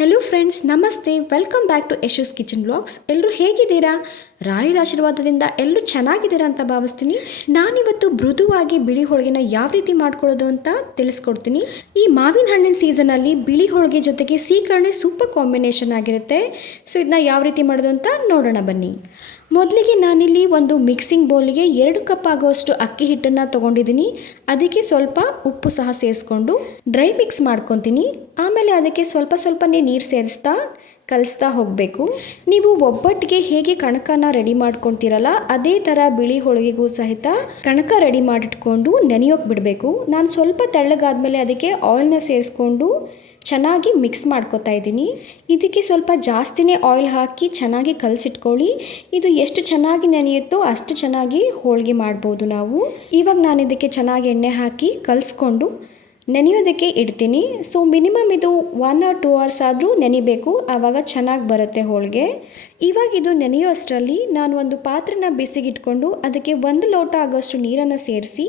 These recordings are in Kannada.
ಹೆಲೋ ಫ್ರೆಂಡ್ಸ್ ನಮಸ್ತೆ. Welcome back to Yasho's kitchen blogs ಎಲ್ಲರೂ ಹೇಗಿದ್ದೀರಾ? ರಾಯರ ಆಶೀರ್ವಾದದಿಂದ ಎಲ್ಲರೂ ಚೆನ್ನಾಗಿದ್ದೀರಾ ಅಂತ ಭಾವಿಸ್ತೀನಿ. ನಾನಿವತ್ತು ಮೃದುವಾಗಿ ಬಿಳಿ ಹೋಳಿಗೆನ ಯಾವ ರೀತಿ ಮಾಡ್ಕೊಳ್ಳೋದು ಅಂತ ತಿಳಿಸ್ಕೊಡ್ತೀನಿ. ಈ ಮಾವಿನ ಹಣ್ಣಿನ ಸೀಸನಲ್ಲಿ ಬಿಳಿ ಹೋಳಿಗೆ ಜೊತೆಗೆ ಸೀಕರಣೆ ಸೂಪರ್ ಕಾಂಬಿನೇಷನ್ ಆಗಿರುತ್ತೆ. ಸೊ ಇದನ್ನ ಯಾವ ರೀತಿ ಮಾಡೋದು ಅಂತ ನೋಡೋಣ ಬನ್ನಿ. ಮೊದಲಿಗೆ ನಾನಿಲ್ಲಿ ಒಂದು ಮಿಕ್ಸಿಂಗ್ ಬೌಲಿಗೆ ಎರಡು ಕಪ್ ಆಗುವಷ್ಟು ಅಕ್ಕಿ ಹಿಟ್ಟನ್ನು ತೊಗೊಂಡಿದ್ದೀನಿ. ಅದಕ್ಕೆ ಸ್ವಲ್ಪ ಉಪ್ಪು ಸಹ ಸೇರಿಸ್ಕೊಂಡು ಡ್ರೈ ಮಿಕ್ಸ್ ಮಾಡ್ಕೊತೀನಿ. ಆಮೇಲೆ ಅದಕ್ಕೆ ಸ್ವಲ್ಪ ಸ್ವಲ್ಪನೇ ನೀರು ಸೇರಿಸ್ತಾ ಕಲಿಸ್ತಾ ಹೋಗಬೇಕು. ನೀವು ಒಬ್ಬಟ್ಟಿಗೆ ಹೇಗೆ ಕಣಕನ ರೆಡಿ ಮಾಡ್ಕೊತೀರಲ್ಲ, ಅದೇ ಥರ ಬಿಳಿ ಹೋಳಿಗೆಗೂ ಸಹಿತ ಕಣಕ ರೆಡಿ ಮಾಡಿಟ್ಕೊಂಡು ನೆನೆಯೋಕೆ ಬಿಡಬೇಕು. ನಾನು ಸ್ವಲ್ಪ ತೆಳ್ಳಗಾದ್ಮೇಲೆ ಅದಕ್ಕೆ ಆಯಿಲ್ನ ಸೇರಿಸ್ಕೊಂಡು ಚೆನ್ನಾಗಿ ಮಿಕ್ಸ್ ಮಾಡ್ಕೊತಾ ಇದ್ದೀನಿ. ಇದಕ್ಕೆ ಸ್ವಲ್ಪ ಜಾಸ್ತಿನೇ ಆಯಿಲ್ ಹಾಕಿ ಚೆನ್ನಾಗಿ ಕಲಸಿಟ್ಕೊಳ್ಳಿ. ಇದು ಎಷ್ಟು ಚೆನ್ನಾಗಿ ನೆನೆಯುತ್ತೋ ಅಷ್ಟು ಚೆನ್ನಾಗಿ ಹೋಳಿಗೆ ಮಾಡ್ಬೋದು ನಾವು. ಇವಾಗ ನಾನು ಇದಕ್ಕೆ ಚೆನ್ನಾಗಿ ಎಣ್ಣೆ ಹಾಕಿ ಕಲಸ್ಕೊಂಡು ನೆನೆಯೋದಕ್ಕೆ ಇಡ್ತೀನಿ. ಸೊ ಮಿನಿಮಮ್ ಇದು ಒನ್ ಆರ್ ಟೂ ಅವರ್ಸ್ ಆದರೂ ನೆನಿಬೇಕು. ಆವಾಗ ಚೆನ್ನಾಗಿ ಬರುತ್ತೆ ಹೋಳಿಗೆ. ಇವಾಗ ಇದು ನೆನೆಯೋ ಅಷ್ಟರಲ್ಲಿ ನಾನು ಒಂದು ಪಾತ್ರೆನ ಬಿಸಿಗಿಟ್ಕೊಂಡು ಅದಕ್ಕೆ ಒಂದು ಲೋಟ ಆಗೋಷ್ಟು ನೀರನ್ನು ಸೇರಿಸಿ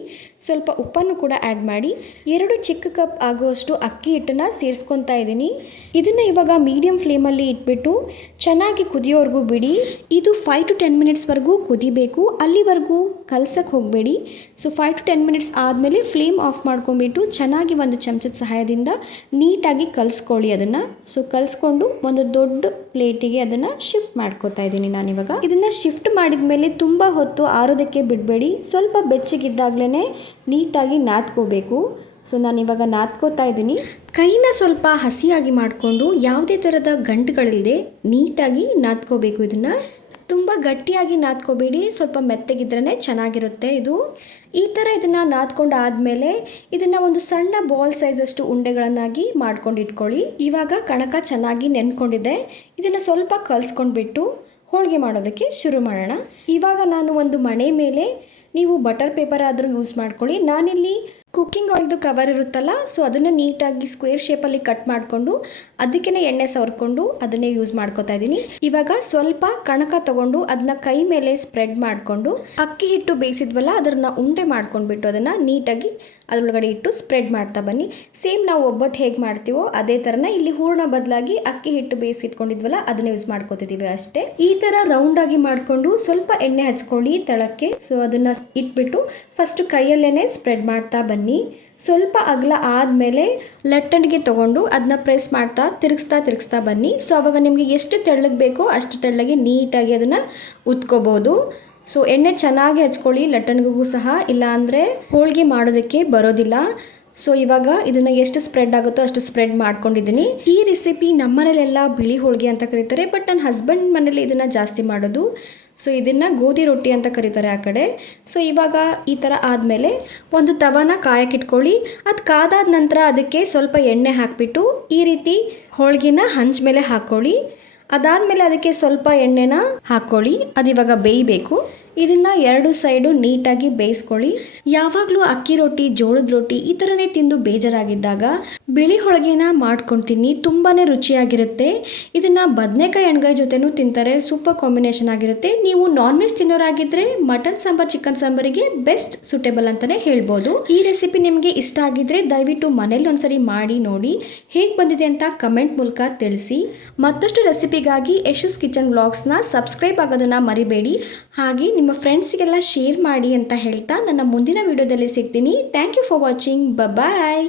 ಸ್ವಲ್ಪ ಉಪ್ಪನ್ನು ಕೂಡ ಆ್ಯಡ್ ಮಾಡಿ ಎರಡು ಚಿಕ್ಕ ಕಪ್ ಆಗುವಷ್ಟು ಅಕ್ಕಿ ಹಿಟ್ಟನ್ನು ಸೇರಿಸ್ಕೊತಾ ಇದ್ದೀನಿ. ಇದನ್ನು ಇವಾಗ ಮೀಡಿಯಮ್ ಫ್ಲೇಮಲ್ಲಿ ಇಟ್ಬಿಟ್ಟು ಚೆನ್ನಾಗಿ ಕುದಿಯೋವರೆಗೂ ಬಿಡಿ. ಇದು ಫೈವ್ ಟು ಟೆನ್ ಮಿನಿಟ್ಸ್ವರೆಗೂ ಕುದಿಬೇಕು. ಅಲ್ಲಿವರೆಗೂ ಕಲ್ಸಕ್ಕೆ ಹೋಗಬೇಡಿ. So five to ten minutes ಆದಮೇಲೆ ಫ್ಲೇಮ್ ಆಫ್ ಮಾಡ್ಕೊಂಬಿಟ್ಟು ಚೆನ್ನಾಗಿ ಒಂದು ಚಮಚದ ಸಹಾಯದಿಂದ ನೀಟಾಗಿ ಕಲಿಸ್ಕೊಳ್ಳಿ ಅದನ್ನು. ಸೊ ಕಲಿಸ್ಕೊಂಡು ಒಂದು ದೊಡ್ಡ ಪ್ಲೇಟಿಗೆ ಅದನ್ನು ಶಿಫ್ಟ್ ಮಾಡ್ಕೋತಾ ಇದ್ದೀನಿ ನಾನಿವಾಗ ಇದನ್ನು ಶಿಫ್ಟ್ ಮಾಡಿದ ಮೇಲೆ ತುಂಬ ಹೊತ್ತು ಆರೋದಕ್ಕೆ ಬಿಡಬೇಡಿ. ಸ್ವಲ್ಪ ಬೆಚ್ಚಗಿದ್ದಾಗಲೇ ನೀಟಾಗಿ ನಾದ್ಕೋಬೇಕು. ಸೊ ನಾನು ಇವಾಗ ನಾದ್ಕೋತಾ ಇದ್ದೀನಿ. ಕೈನ ಸ್ವಲ್ಪ ಹಸಿಯಾಗಿ ಮಾಡಿಕೊಂಡು ಯಾವುದೇ ಥರದ ಗಂಟುಗಳಿಲ್ಲದೆ ನೀಟಾಗಿ ನಾದ್ಕೋಬೇಕು ಇದನ್ನು. ತುಂಬ ಗಟ್ಟಿಯಾಗಿ ನಾದ್ಕೋಬೇಡಿ. ಸ್ವಲ್ಪ ಮೆತ್ತಗಿದ್ರೇ ಚೆನ್ನಾಗಿರುತ್ತೆ ಇದು. ಈ ಥರ ಇದನ್ನು ನಾದ್ಕೊಂಡು ಆದಮೇಲೆ ಇದನ್ನು ಒಂದು ಸಣ್ಣ ಬಾಲ್ ಸೈಜಷ್ಟು ಉಂಡೆಗಳನ್ನಾಗಿ ಮಾಡ್ಕೊಂಡು ಇಟ್ಕೊಳ್ಳಿ. ಇವಾಗ ಕಣಕ ಚೆನ್ನಾಗಿ ನೆನ್ಕೊಂಡಿದೆ. ಇದನ್ನು ಸ್ವಲ್ಪ ಕಲಿಸ್ಕೊಂಡ್ಬಿಟ್ಟು ಹೋಳಿಗೆ ಮಾಡೋದಕ್ಕೆ ಶುರು ಮಾಡೋಣ. ಇವಾಗ ನಾನು ಒಂದು ಮಣೆ ಮೇಲೆ ನೀವು ಬಟರ್ ಪೇಪರ್ ಆದರೂ ಯೂಸ್ ಮಾಡ್ಕೊಳ್ಳಿ. ನಾನಿಲ್ಲಿ ಕುಕ್ಕಿಂಗ್ ಆಯಿಲ್ದು ಕವರ್ ಇರುತ್ತಲ್ಲ ಸೊ ಅದನ್ನು ನೀಟಾಗಿ ಸ್ಕ್ವೇರ್ ಶೇಪಲ್ಲಿ ಕಟ್ ಮಾಡಿಕೊಂಡು ಅದಕ್ಕೇ ಎಣ್ಣೆ ಸವರ್ಕೊಂಡು ಅದನ್ನೇ ಯೂಸ್ ಮಾಡ್ಕೋತಾ ಇದ್ದೀನಿ. ಇವಾಗ ಸ್ವಲ್ಪ ಕಣಕ ತಗೊಂಡು ಅದನ್ನ ಕೈ ಮೇಲೆ ಸ್ಪ್ರೆಡ್ ಮಾಡಿಕೊಂಡು, ಅಕ್ಕಿ ಹಿಟ್ಟು ಬೇಯಿಸಿದ್ವಲ್ಲ, ಅದನ್ನು ಉಂಡೆ ಮಾಡ್ಕೊಂಡ್ಬಿಟ್ಟು ಅದನ್ನು ನೀಟಾಗಿ ಅದರೊಳಗಡೆ ಇಟ್ಟು ಸ್ಪ್ರೆಡ್ ಮಾಡ್ತಾ ಬನ್ನಿ. ಸೇಮ್ ನಾವು ಒಬ್ಬಟ್ಟು ಹೇಗೆ ಮಾಡ್ತೀವೋ ಅದೇ ಥರನ ಇಲ್ಲಿ ಹೂರ್ಣ ಬದಲಾಗಿ ಅಕ್ಕಿ ಹಿಟ್ಟು ಬೇಯಿಸಿಟ್ಕೊಂಡಿದ್ವಲ್ಲ ಅದನ್ನ ಯೂಸ್ ಮಾಡ್ಕೋತಿದ್ದೀವಿ ಅಷ್ಟೇ. ಈ ಥರ ರೌಂಡಾಗಿ ಮಾಡಿಕೊಂಡು ಸ್ವಲ್ಪ ಎಣ್ಣೆ ಹಚ್ಕೊಳ್ಳಿ ತಳಕ್ಕೆ. ಸೊ ಅದನ್ನು ಇಟ್ಬಿಟ್ಟು ಫಸ್ಟ್ ಕೈಯಲ್ಲೇ ಸ್ಪ್ರೆಡ್ ಮಾಡ್ತಾ ಬನ್ನಿ. ಸ್ವಲ್ಪ ಅಗಲ ಆದಮೇಲೆ ಲಟ್ಟಣಿಗೆ ತೊಗೊಂಡು ಅದನ್ನ ಪ್ರೆಸ್ ಮಾಡ್ತಾ ತಿರುಗಿಸ್ತಾ ತಿರುಗಿಸ್ತಾ ಬನ್ನಿ. ಸೊ ಅವಾಗ ನಿಮಗೆ ಎಷ್ಟು ತೆಳ್ಳಗೆ ಬೇಕೋ ಅಷ್ಟು ತೆಳ್ಳಗೆ ನೀಟಾಗಿ ಅದನ್ನು ಉತ್ಕೋಬೋದು. ಸೊ ಎಣ್ಣೆ ಚೆನ್ನಾಗಿ ಹಚ್ಕೊಳ್ಳಿ, ಲಟ್ಟಣಿಗೂ ಸಹ. ಇಲ್ಲ ಅಂದರೆ ಹೋಳಿಗೆ ಮಾಡೋದಕ್ಕೆ ಬರೋದಿಲ್ಲ. ಸೊ ಇವಾಗ ಇದನ್ನು ಎಷ್ಟು ಸ್ಪ್ರೆಡ್ ಆಗುತ್ತೋ ಅಷ್ಟು ಸ್ಪ್ರೆಡ್ ಮಾಡ್ಕೊಂಡಿದ್ದೀನಿ. ಈ ರೆಸಿಪಿ ನಮ್ಮನೇಲೆಲ್ಲ ಬಿಳಿ ಹೋಳಿಗೆ ಅಂತ ಕರೀತಾರೆ ಬಟ್ ನನ್ನ ಹಸ್ಬೆಂಡ್ ಮನೇಲಿ ಇದನ್ನು ಜಾಸ್ತಿ ಮಾಡೋದು. ಸೊ ಇದನ್ನು ಗೋಧಿ ರೊಟ್ಟಿ ಅಂತ ಕರೀತಾರೆ ಆ ಕಡೆ. ಸೊ ಇವಾಗ ಈ ಥರ ಆದಮೇಲೆ ಒಂದು ತವನ ಕಾಯಕ್ಕಿಟ್ಕೊಳ್ಳಿ ಅದು ಕಾದಾದ ನಂತರ ಅದಕ್ಕೆ ಸ್ವಲ್ಪ ಎಣ್ಣೆ ಹಾಕಿಬಿಟ್ಟು ಈ ರೀತಿ ಹೋಳಿಗೆನ ಹಂಚ ಮೇಲೆ ಹಾಕ್ಕೊಳ್ಳಿ. ಅದಾದಮೇಲೆ ಅದಕ್ಕೆ ಸ್ವಲ್ಪ ಎಣ್ಣೆನ ಹಾಕ್ಕೊಳ್ಳಿ. ಅದು ಇವಾಗ ಬೇಯಬೇಕು. ಇದನ್ನ ಎರಡು ಸೈಡು ನೀಟಾಗಿ ಬೇಯಿಸ್ಕೊಳ್ಳಿ. ಯಾವಾಗಲೂ ಅಕ್ಕಿ ರೊಟ್ಟಿ, ಜೋಳದ ರೊಟ್ಟಿ ಈ ಥರನೇ ತಿಂದು ಬೇಜಾರಾಗಿದ್ದಾಗ ಬಿಳಿ ಹೋಳಿಗೆನ ಮಾಡ್ಕೊಳ್ತೀನಿ ತುಂಬಾ ರುಚಿಯಾಗಿರುತ್ತೆ. ಇದನ್ನು ಬದನೆಕಾಯಿ ಎಣ್ಗಾಯಿ ಜೊತೆನೂ ತಿಂತಾರೆ. ಸೂಪರ್ ಕಾಂಬಿನೇಷನ್ ಆಗಿರುತ್ತೆ. ನೀವು ನಾನ್ ವೆಜ್ ತಿನ್ನೋರಾಗಿದ್ದರೆ ಮಟನ್ ಸಾಂಬಾರ್, ಚಿಕನ್ ಸಾಂಬಾರಿಗೆ ಬೆಸ್ಟ್ ಸೂಟೇಬಲ್ ಅಂತಲೇ ಹೇಳ್ಬೋದು. ಈ ರೆಸಿಪಿ ನಿಮಗೆ ಇಷ್ಟ ಆಗಿದ್ರೆ ದಯವಿಟ್ಟು ಮನೇಲಿ ಒಂದ್ಸರಿ ಮಾಡಿ ನೋಡಿ. ಹೇಗೆ ಬಂದಿದೆ ಅಂತ ಕಮೆಂಟ್ ಮೂಲಕ ತಿಳಿಸಿ. ಮತ್ತಷ್ಟು ರೆಸಿಪಿಗಾಗಿ ಯಶಸ್ ಕಿಚನ್ ವ್ಲಾಗ್ಸ್ನ ಸಬ್ಸ್ಕ್ರೈಬ್ ಆಗೋದನ್ನು ಮರಿಬೇಡಿ. ಹಾಗೆ ನಿಮ್ಮ ಫ್ರೆಂಡ್ಸ್ಗೆಲ್ಲ ಶೇರ್ ಮಾಡಿ ಅಂತ ಹೇಳ್ತಾ ನನ್ನ ಮುಂದಿನ ವಿಡಿಯೋದಲ್ಲಿ ಸಿಗ್ತೀನಿ. Thank you for watching bye